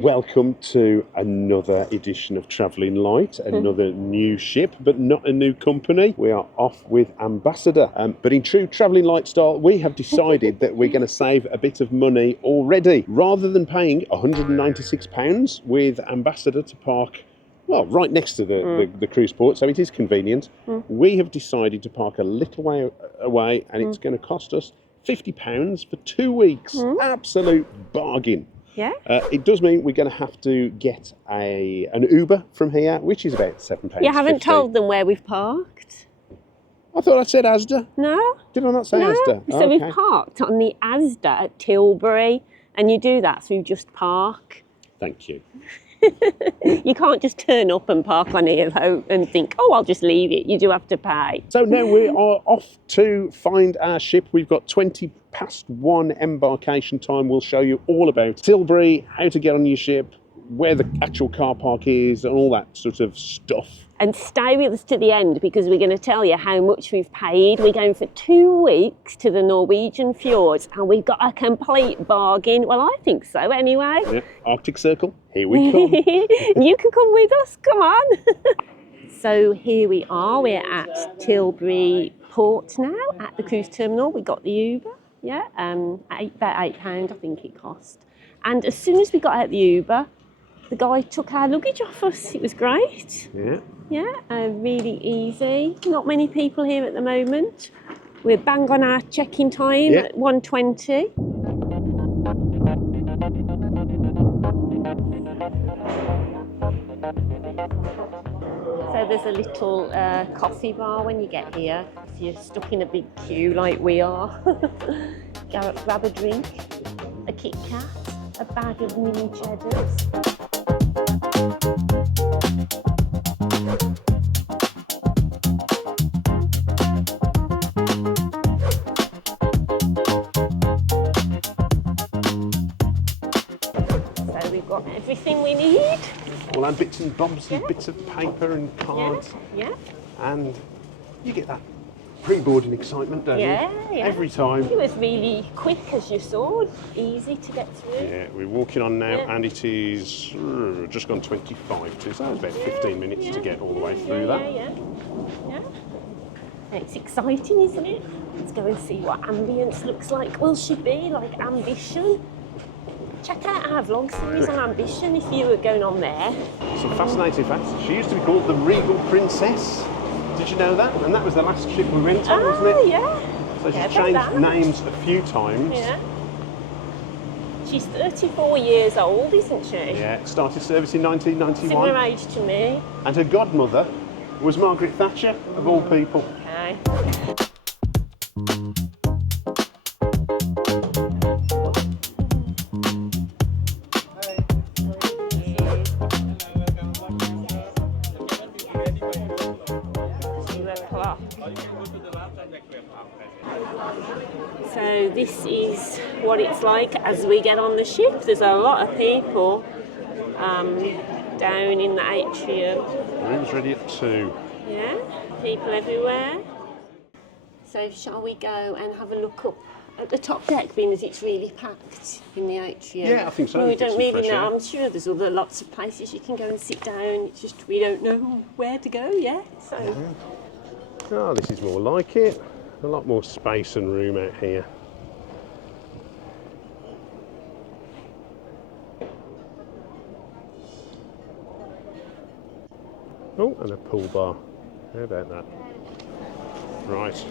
welcome to another edition of Travelling Light, another new ship, but not a new company. We are off with Ambassador. But in true Travelling Light style, we have decided that we're going to save a bit of money already. Rather than paying £196 with Ambassador to park, well, right next to the cruise port, so it is convenient, we have decided to park a little way away, and it's going to cost us £50 for 2 weeks. Absolute bargain. Yeah. It does mean we're going to have to get an Uber from here, which is about £7. You haven't told them where we've parked? I thought I said Asda. No. Did I not say Asda? So we've parked on the Asda at Tilbury, and you do that, so you just park. Thank you. You can't just turn up and park on here though and think, oh, I'll just leave it. You do have to pay. So now we are off to find our ship. We've got 1:20 embarkation time. We'll show you all about Tilbury, how to get on your ship, where the actual car park is, and all that sort of stuff. And stay with us to the end, because we're going to tell you how much we've paid. We're going for 2 weeks to the Norwegian fjords, and we've got a complete bargain. Well, I think so anyway. Yeah. Arctic Circle, here we come. You can come with us, come on. So here we are, we're at Tilbury Port now, at the cruise terminal. We got the Uber, yeah, about £8 I think it cost. And as soon as we got out the Uber, the guy took our luggage off us. It was great. Yeah. Yeah, really easy. Not many people here at the moment. We're bang on our check-in time at 1:20. So there's a little coffee bar when you get here. If you're stuck in a big queue like we are, grab a drink, a Kit Kat, a bag of mini cheddars. So we've got everything we need. All our bits and bobs and bits of paper and cards. Yeah. And you get that pre-boarding excitement, don't you? Yeah. Every time. It was really quick, as you saw, easy to get through. Yeah, we're walking on now, and it is just gone 25 to, so it's about 15 minutes to get all the way through that. Yeah. And it's exciting, isn't it? Let's go and see what Ambience looks like. Will she be like Ambition? Check out our vlog series on Ambition if you were going on there. Some fascinating facts. She used to be called the Regal Princess. Did you know that? And that was the last ship we went on, wasn't it? Yeah. So she's changed names a few times. Yeah. She's 34 years old, isn't she? Yeah, started service in 1991. Similar age to me. And her godmother was Margaret Thatcher, of all people. Okay. So this is what it's like as we get on the ship. There's a lot of people down in the atrium. Room's ready at 2. Yeah, people everywhere. So shall we go and have a look up at the top deck, being as it's really packed in the atrium? Yeah, I think so. Well, we don't really know. I'm sure there's lots of places you can go and sit down. It's just we don't know where to go yet. So. Oh, this is more like it. A lot more space and room out here. Oh, and a pool bar. How about that? Right.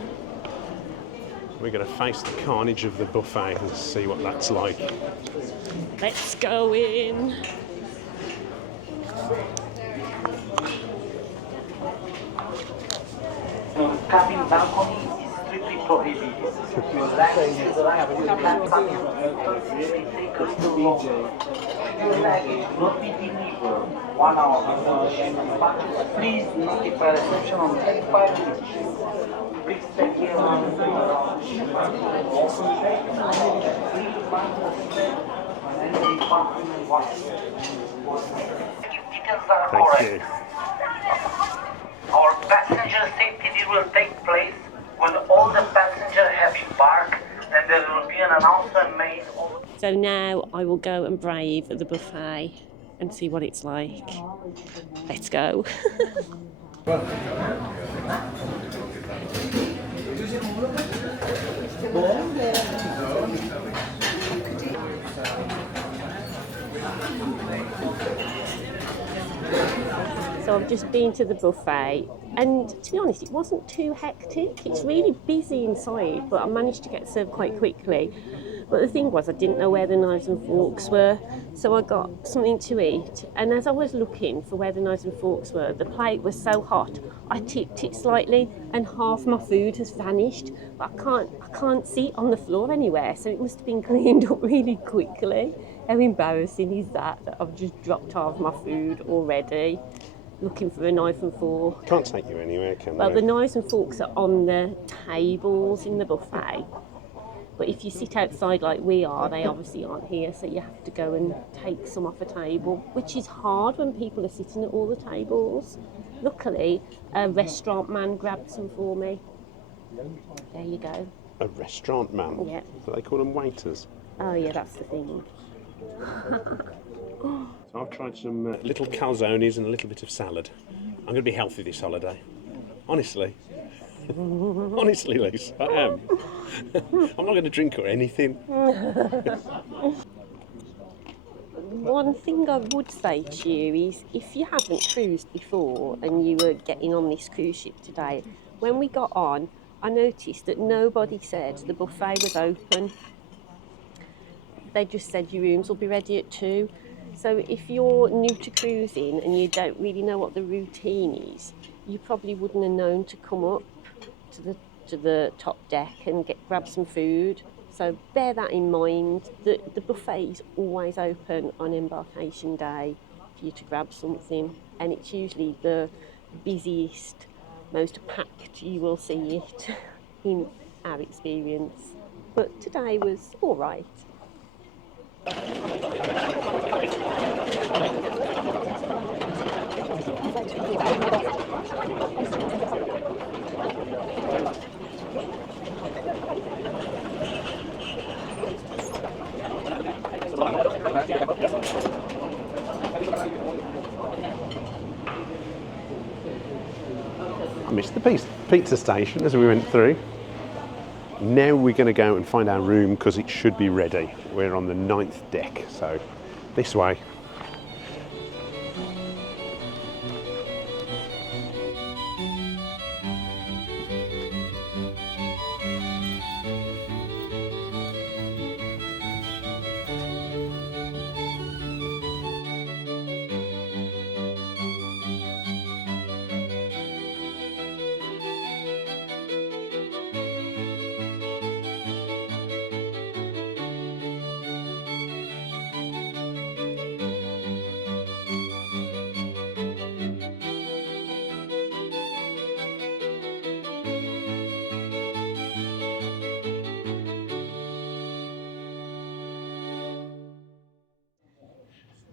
We're going to face the carnage of the buffet and see what that's like. Let's go in. Cabin balcony is strictly prohibited. Relax to the right of the cabin take us to room. Your luggage will not be delivered 1 hour before the ship departure. Please notify reception on 35 minutes. Please check in on the also check free to find the step and then department watch. Details are correct. Our passenger safety deal will take place when all the passengers have embarked, and there will be an announcement made on So now I will go and brave the buffet and see what it's like. Let's go. So I've just been to the buffet, and to be honest, it wasn't too hectic. It's really busy inside, but I managed to get served quite quickly. But the thing was, I didn't know where the knives and forks were, so I got something to eat. And as I was looking for where the knives and forks were, the plate was so hot, I tipped it slightly, and half my food has vanished. But I can't see it on the floor anywhere, so it must have been cleaned up really quickly. How embarrassing is that I've just dropped half my food already? Looking for a knife and fork. Can't take you anywhere, can Well, they? the knives and forks are on the tables in the buffet. But if you sit outside like we are, they obviously aren't here, so you have to go and take some off a table, which is hard when people are sitting at all the tables. Luckily, a restaurant man grabbed some for me. There you go. A restaurant man? Yeah. So they call them waiters. Oh yeah, that's the thing. So I've tried some little calzones and a little bit of salad. I'm going to be healthy this holiday. Honestly. Honestly, Lisa, I am. I'm not going to drink or anything. One thing I would say to you is, if you haven't cruised before and you were getting on this cruise ship today, when we got on, I noticed that nobody said the buffet was open. They just said your rooms will be ready at 2. So if you're new to cruising and you don't really know what the routine is, you probably wouldn't have known to come up to the top deck and grab some food. So bear that in mind. The buffet is always open on Embarkation Day for you to grab something, and it's usually the busiest, most packed you will see it in our experience. But today was all right. I missed the pizza station as we went through. Now we're going to go and find our room because it should be ready. We're on the 9th deck, so this way.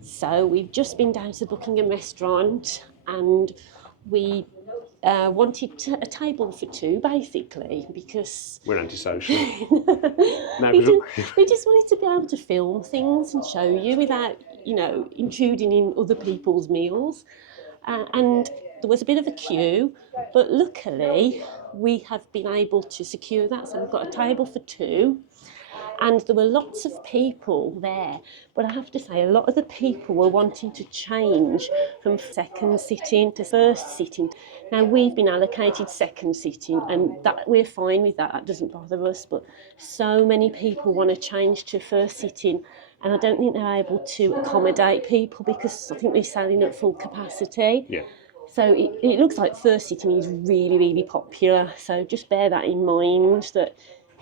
So we've just been down to the Buckingham restaurant, and we wanted a table for 2, basically, because We're antisocial. we just wanted to be able to film things and show you without, intruding in other people's meals. And there was a bit of a queue, but luckily we have been able to secure that. So we've got a table for 2. And there were lots of people there, but I have to say a lot of the people were wanting to change from second sitting to first sitting. Now we've been allocated second sitting, and that we're fine with that doesn't bother us, but so many people want to change to first sitting, and I don't think they're able to accommodate people because I think we're sailing at full capacity. Yeah. So it looks like first sitting is really, really popular, so just bear that in mind, that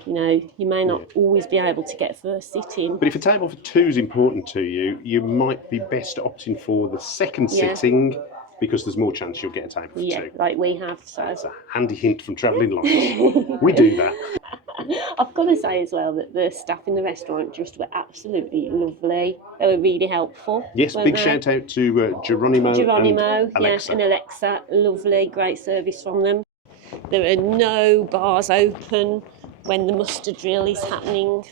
you may not always be able to get first sitting. But if a table for 2 is important to you, you might be best opting for the second sitting because there's more chance you'll get a table for 2. Yeah, like we have. So That's a handy hint from Travelling Lights. We do that. I've got to say as well that the staff in the restaurant just were absolutely lovely. They were really helpful. Yes, big shout out to Geronimo and Alexa. And Alexa. Lovely, great service from them. There are no bars open when the muster drill is happening.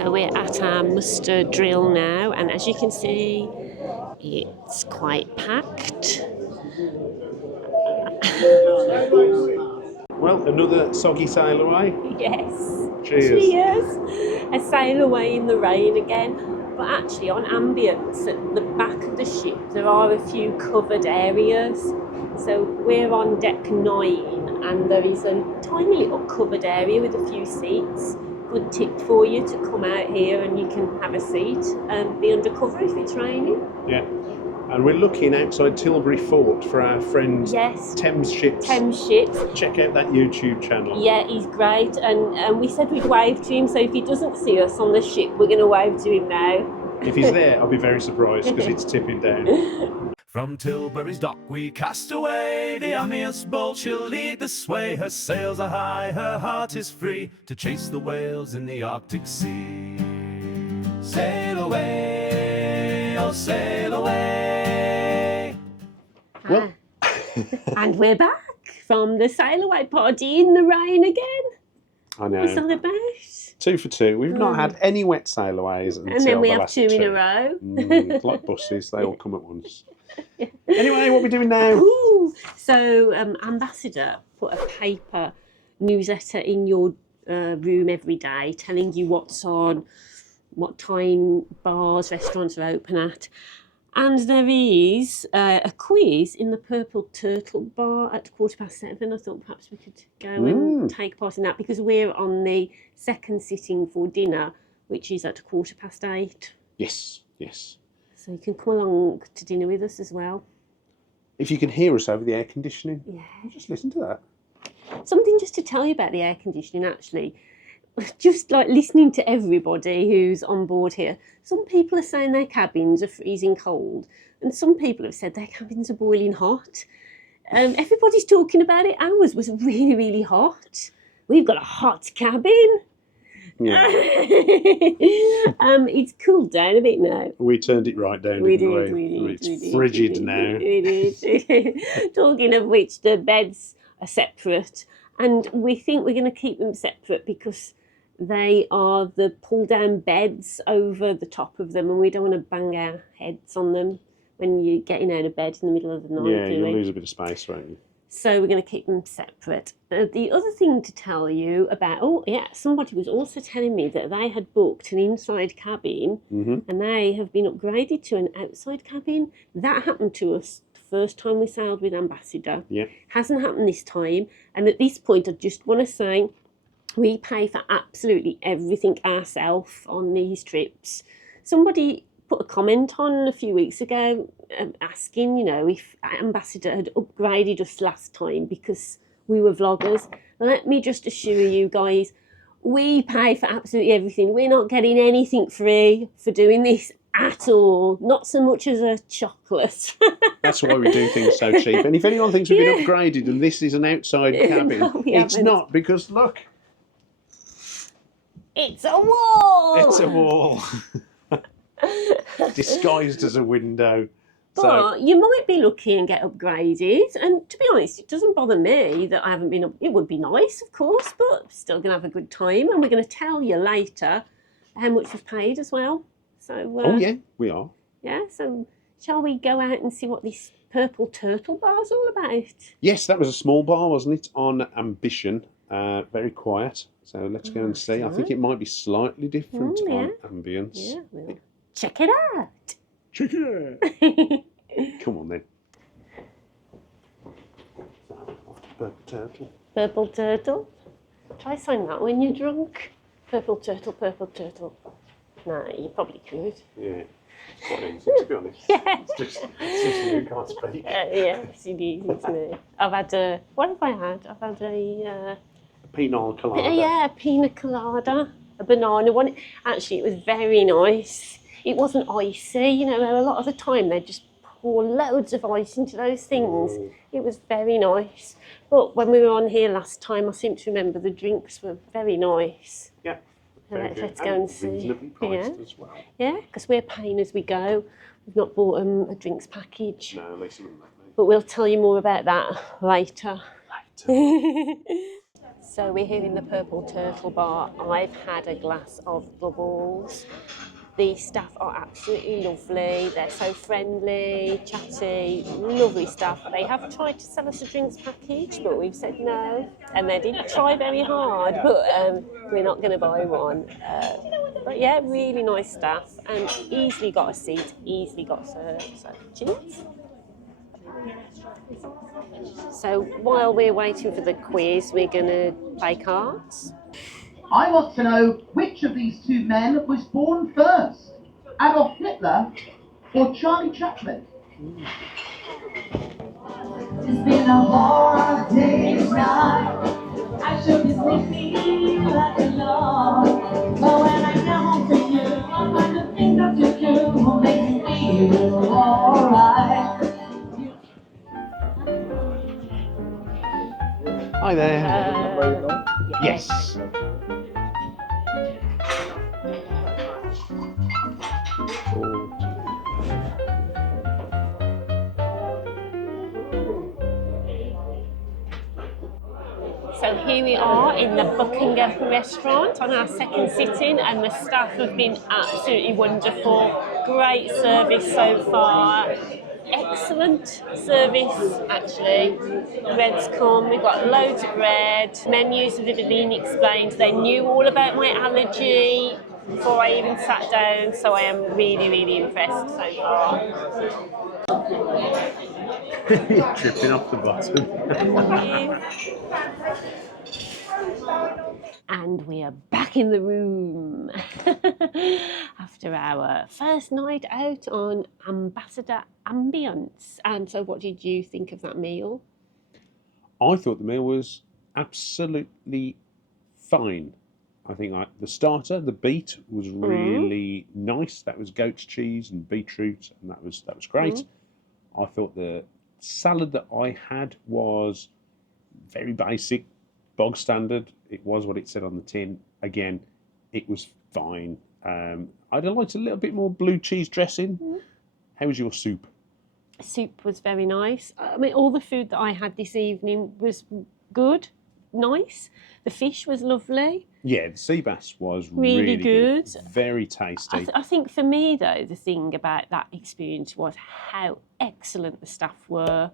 So we're at our muster drill now, and as you can see, it's quite packed. Well, another soggy sail away. Yes. Cheers. Cheers. A sail away in the rain again. But actually on Ambience, at the back of the ship, there are a few covered areas. So we're on deck 9 and there is a tiny little covered area with a few seats. Good tip for you to come out here and you can have a seat and be undercover if it's raining. Yeah. And we're looking outside Tilbury Fort for our friend Thames Ships. Thames Ships. Check out that YouTube channel. Yeah, he's great. And we said we'd wave to him, so if he doesn't see us on the ship, we're going to wave to him now. If he's there, I'll be very surprised because it's tipping down. From Tilbury's dock we cast away, the Ambience bold she'll lead the sway. Her sails are high, her heart is free, to chase the whales in the Arctic Sea. Sail away, oh sail away. Well, and we're back from the sail away party in the rain again. I know. What's that about? 2 for 2. We've not had any wet sailaways until And then we the have last 2 in a row. It's like buses, they all come at once. Anyway, what are we doing now? Ooh. So Ambassador put a paper newsletter in your room every day telling you what's on, what time bars, restaurants are open at. And there is a quiz in the Purple Turtle bar at 7:15. I thought perhaps we could go and take part in that because we're on the second sitting for dinner, which is at 8:15. Yes, yes. So you can come along to dinner with us as well. If you can hear us over the air conditioning, just listen to that. Something just to tell you about the air conditioning, actually. Just like listening to everybody who's on board here, some people are saying their cabins are freezing cold, and some people have said their cabins are boiling hot. Everybody's talking about it. Ours was really, really hot. We've got a hot cabin. Yeah. It's cooled down a bit now. We turned it right down, didn't we? It's frigid now. It is. Talking of which, the beds are separate, and we think we're going to keep them separate because they are the pull-down beds over the top of them, and we don't want to bang our heads on them when you're getting out of bed in the middle of the night. Yeah, you'll lose a bit of space, won't you? So we're going to keep them separate. The other thing to tell you about, somebody was also telling me that they had booked an inside cabin and they have been upgraded to an outside cabin. That happened to us the first time we sailed with Ambassador. Yeah. Hasn't happened this time. And at this point, I just want to say, we pay for absolutely everything ourselves on these trips. Somebody put a comment on a few weeks ago asking, if Ambassador had upgraded us last time because we were vloggers. Let me just assure you guys, we pay for absolutely everything. We're not getting anything free for doing this at all. Not so much as a chocolate. That's why we do things so cheap. And if anyone thinks we've been upgraded and this is an outside cabin, No, it's haven't. not, because look. It's a wall! It's a wall. Disguised as a window. But you might be lucky and get upgraded. And to be honest, it doesn't bother me that I haven't been up. It would be nice, of course, but still going to have a good time. And we're going to tell you later how much we've paid as well. So. Oh yeah, we are. Yeah. So shall we go out and see what this Purple Turtle bar is all about? Yes, that was a small bar, wasn't it? On Ambition. Very quiet. So let's go and see. I think it might be slightly different on Ambience. Yeah. We'll check it out. Check it out. Come on then. Purple Turtle. Purple Turtle. Try saying that when you're drunk. Purple Turtle, Purple Turtle. No, you probably could. Yeah. It's quite easy, to be honest. Yeah. It's just you can't speak. Yes, it is, isn't it? I've had what have I had? I've had a Pina colada. yeah, a pina colada, a banana one. Actually, it was very nice. It wasn't icy, a lot of the time they just pour loads of ice into those things. It was very nice. But when we were on here last time, I seem to remember the drinks were very nice. Yeah. So let's go and see. Reasonably priced as well. Yeah, because we're paying as we go. We've not bought a drinks package. No, Lisa wouldn't let me. But we'll tell you more about that later. So we're here in the Purple Turtle Bar. I've had a glass of bubbles. The staff are absolutely lovely. They're so friendly, chatty, lovely staff. They have tried to sell us a drinks package, but we've said no. And they did try very hard, but we're not going to buy one. But yeah, really nice staff and easily got a seat, easily got served. So cheers. So while we're waiting for the quiz, we're going to play cards. I want to know which of these two men was born first, Adolf Hitler or Charlie Chaplin? It's been a hard day's night. I should be sleeping like a log. But when I get home to you, I find the things that you do will make me feel alright. Hi there. Yes. So here we are in the Buckingham restaurant on our second sitting, and the staff have been absolutely wonderful. Great service so far. Excellent service, actually. Bread's come, we've got loads of bread. Menus have been explained. They knew all about my allergy before I even sat down, so I am really, really impressed so far. You're tripping off the bottom. And we are back in the room after our first night out on Ambassador Ambience. And so what did you think of that meal? I thought the meal was absolutely fine. I think the starter, the beet, was really nice. That was goat's cheese and beetroot, and that was great. I thought the salad that I had was very basic, bog standard. It was what it said on the tin. Again, it was fine. I'd have liked a little bit more blue cheese dressing. How was your soup? Soup was very nice. I mean, all the food that I had this evening was good, nice. The fish was lovely. Yeah, the sea bass was really good. Very tasty. I think for me, though, the thing about that experience was how excellent the staff were.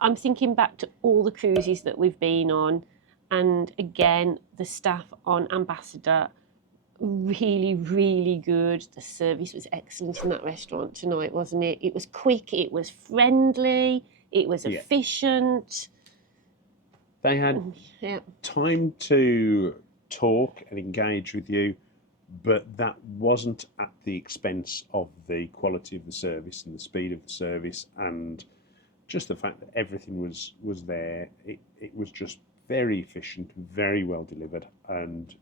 I'm thinking back to all the cruises that we've been on, and again, the staff on Ambassador, really, really good. The service was excellent in that restaurant tonight, wasn't it? It was quick, it was friendly, it was efficient. They had time to talk and engage with you, but that wasn't at the expense of the quality of the service and the speed of the service, and just the fact that everything was there. It was just very efficient, very well delivered, and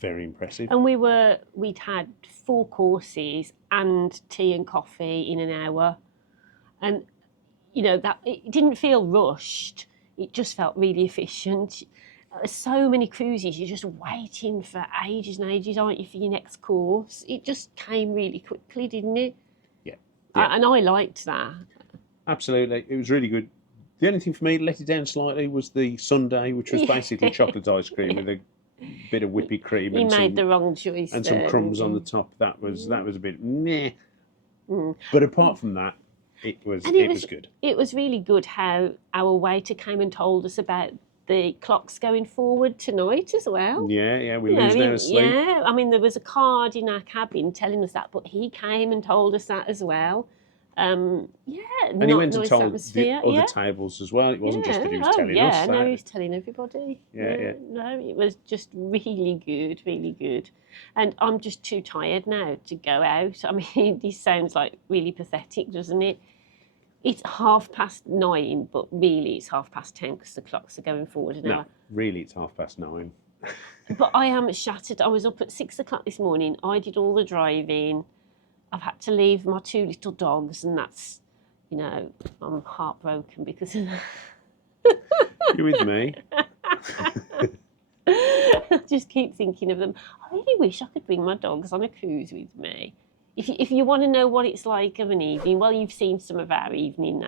very impressive. And we'd had 4 courses and tea and coffee in an hour, and you know that it didn't feel rushed. It just felt really efficient. So many cruises, you're just waiting for ages and ages, aren't you, for your next course? It just came really quickly, didn't it? Yeah. And I liked that. Absolutely, it was really good. The only thing for me that let it down slightly was the sundae, which was basically chocolate ice cream with a bit of whippy cream. He made the wrong choice and there, some crumbs on the top. That was a bit meh. But apart from that, it was good. It was really good how our waiter came and told us about the clocks going forward tonight as well. Yeah, we lose our sleep. Yeah, I mean, there was a card in our cabin telling us that, but he came and told us that as well. And he went and told the other tables as well. It wasn't just that he was telling us that. No, he was telling everybody. Yeah. No, it was just really good, really good. And I'm just too tired now to go out. I mean, this sounds like really pathetic, doesn't it? It's 9:30, but really it's 10:30 because the clocks are going forward an hour. No, really it's 9:30. But I am shattered. I was up at 6 o'clock this morning. I did all the driving. I've had to leave my 2 little dogs, and that's, I'm heartbroken because of that. You with me? I just keep thinking of them. I really wish I could bring my dogs on a cruise with me. if you want to know what it's like of an evening, well, you've seen some of our evening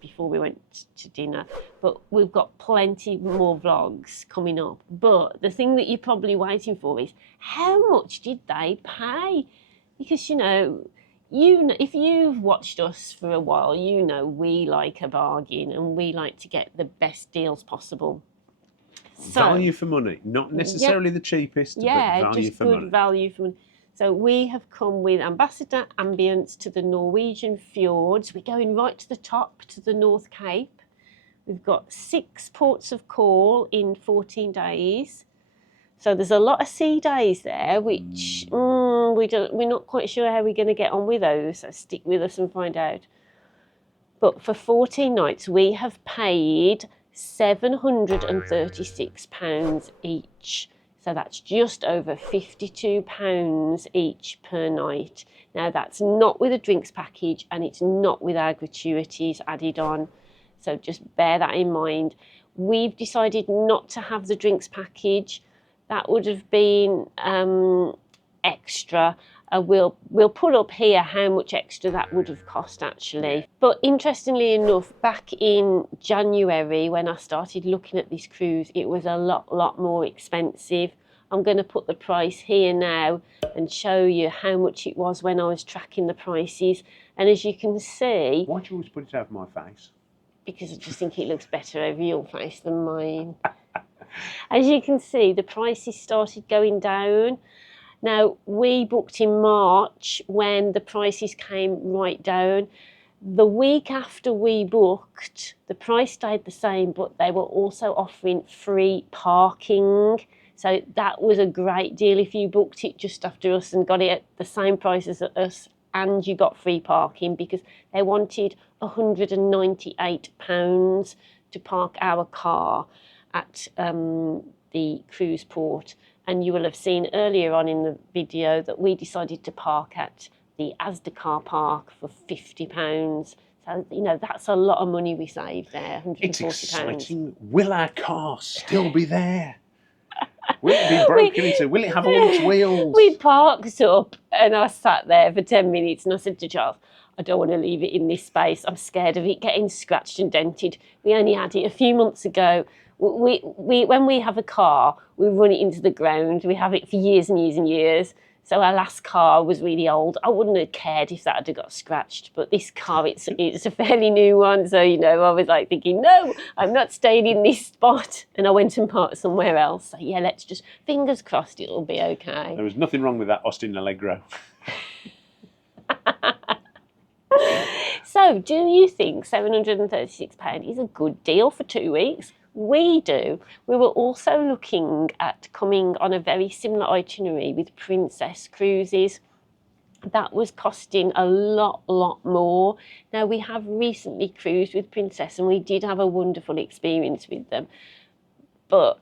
before we went to dinner, but we've got plenty more vlogs coming up. But the thing that you're probably waiting for is, how much did they pay? Because, if you've watched us for a while, we like a bargain and we like to get the best deals possible. So, value for money, not necessarily the cheapest, but value just for good money. value for money. So we have come with Ambassador Ambience to the Norwegian fjords. We're going right to the top, to the North Cape. We've got 6 ports of call in 14 days. So there's a lot of sea days there, which we're not quite sure how we're going to get on with those. So stick with us and find out. But for 14 nights, we have paid £736 each. So that's just over £52 each per night. Now that's not with a drinks package and it's not with our gratuities added on. So just bear that in mind. We've decided not to have the drinks package. That would have been extra. We'll put up here how much extra that would have cost actually. But interestingly enough, back in January when I started looking at this cruise, it was a lot more expensive. I'm going to put the price here now and show you how much it was when I was tracking the prices. And as you can see... Why do you always put it over my face? Because I just think it looks better over your face than mine. As you can see, the prices started going down. Now, we booked in March when the prices came right down. The week after we booked, the price stayed the same, but they were also offering free parking. So that was a great deal if you booked it just after us and got it at the same price as us, and you got free parking, because they wanted £198 to park our car at the cruise port. And you will have seen earlier on in the video that we decided to park at the Asda car park for £50. So, that's a lot of money we saved there, £140. It's exciting. Will our car still be there? Will it be broken into? Will it have all its wheels? We parked up and I sat there for 10 minutes and I said to Charles, I don't want to leave it in this space. I'm scared of it getting scratched and dented. We only had it a few months ago. When we have a car, we run it into the ground. We have it for years and years and years. So our last car was really old. I wouldn't have cared if that had got scratched, but this car, it's a fairly new one. So, I was like thinking, no, I'm not staying in this spot. And I went and parked somewhere else. So yeah, let's just, fingers crossed, it'll be okay. There was nothing wrong with that Austin Allegro. So do you think £736 is a good deal for 2 weeks? We do. We were also looking at coming on a very similar itinerary with Princess Cruises. That was costing a lot more. Now, we have recently cruised with Princess and we did have a wonderful experience with them. But,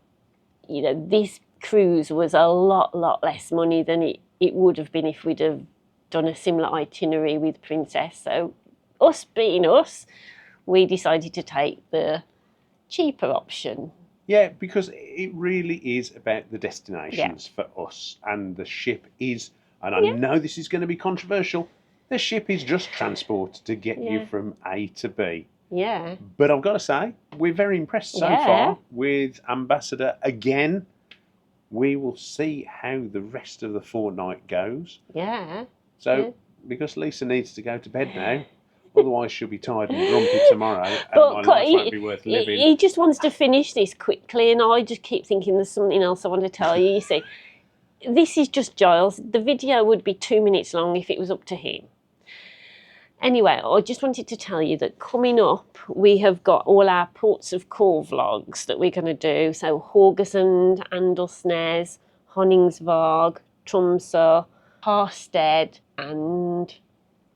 this cruise was a lot less money than it would have been if we'd have done a similar itinerary with Princess. So, us being us, we decided to take the cheaper option. Yeah, because it really is about the destinations for us, and the ship is, and I know this is going to be controversial, the ship is just transport to get you from A to B. Yeah. But I've got to say, we're very impressed so far with Ambassador again. We will see how the rest of the fortnight goes. Yeah. So, because Lisa needs to go to bed now, otherwise she'll be tired and grumpy tomorrow, and but my life won't be worth living. He just wants to finish this quickly, and I just keep thinking there's something else I want to tell you. You see, this is just Giles. The video would be 2 minutes long if it was up to him. Anyway, I just wanted to tell you that coming up, we have got all our ports of call vlogs that we're going to do. So Haugesund, Andelsnes, Honningsvåg, Tromsø, Harsted, and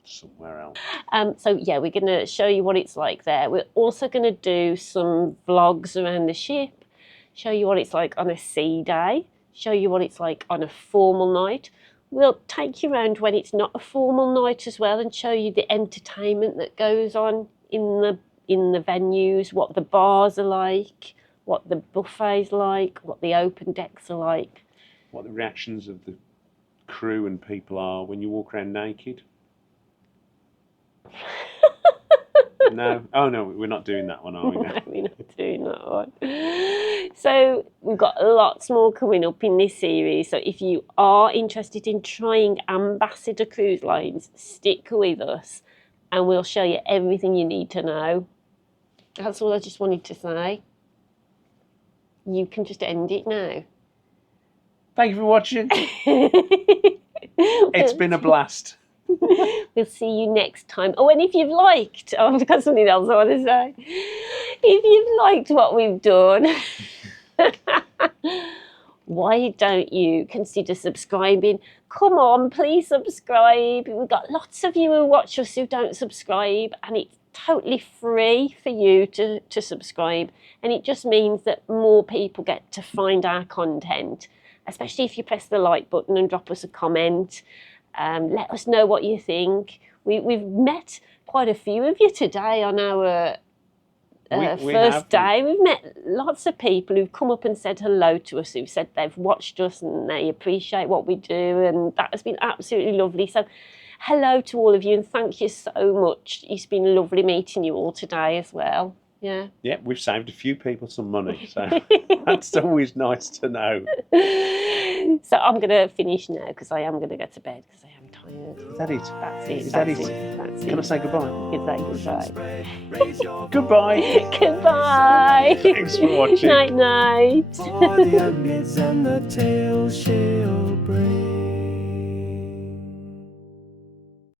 somewhere else. So yeah, we're going to show you what it's like there. We're also going to do some vlogs around the ship, show you what it's like on a sea day, show you what it's like on a formal night. We'll take you around when it's not a formal night as well and show you the entertainment that goes on in the venues, what the bars are like, what the buffet's like, what the open decks are like. What the reactions of the crew and people are when you walk around naked? No? Oh no, we're not doing that one, are we? No, we're not doing that one. So we've got lots more coming up in this series. So if you are interested in trying Ambassador Cruise Lines, stick with us and we'll show you everything you need to know. That's all I just wanted to say. You can just end it now. Thank you for watching. It's been a blast. We'll see you next time. Oh, and if you've liked, oh, I've got something else I want to say. If you've liked what we've done, why don't you consider subscribing? Come on, please subscribe. We've got lots of you who watch us who don't subscribe, and it's totally free for you to subscribe. And it just means that more people get to find our content, especially if you press the like button and drop us a comment. Let us know what you think. We've met quite a few of you today on our first day. We've met lots of people who've come up and said hello to us, who've said they've watched us and they appreciate what we do, and that has been absolutely lovely. So hello to all of you and thank you so much. It's been lovely meeting you all today as well. Yeah. Yeah, we've saved a few people some money, so that's always nice to know. So I'm going to finish now because I am going to go to bed because I am tired. Is that it? That's it. Is That's that it? it. That's Can I it. say goodbye? You can say goodbye. Goodbye. Goodbye. Thanks for watching. Night, night. For the ambience and the tale she'll bring.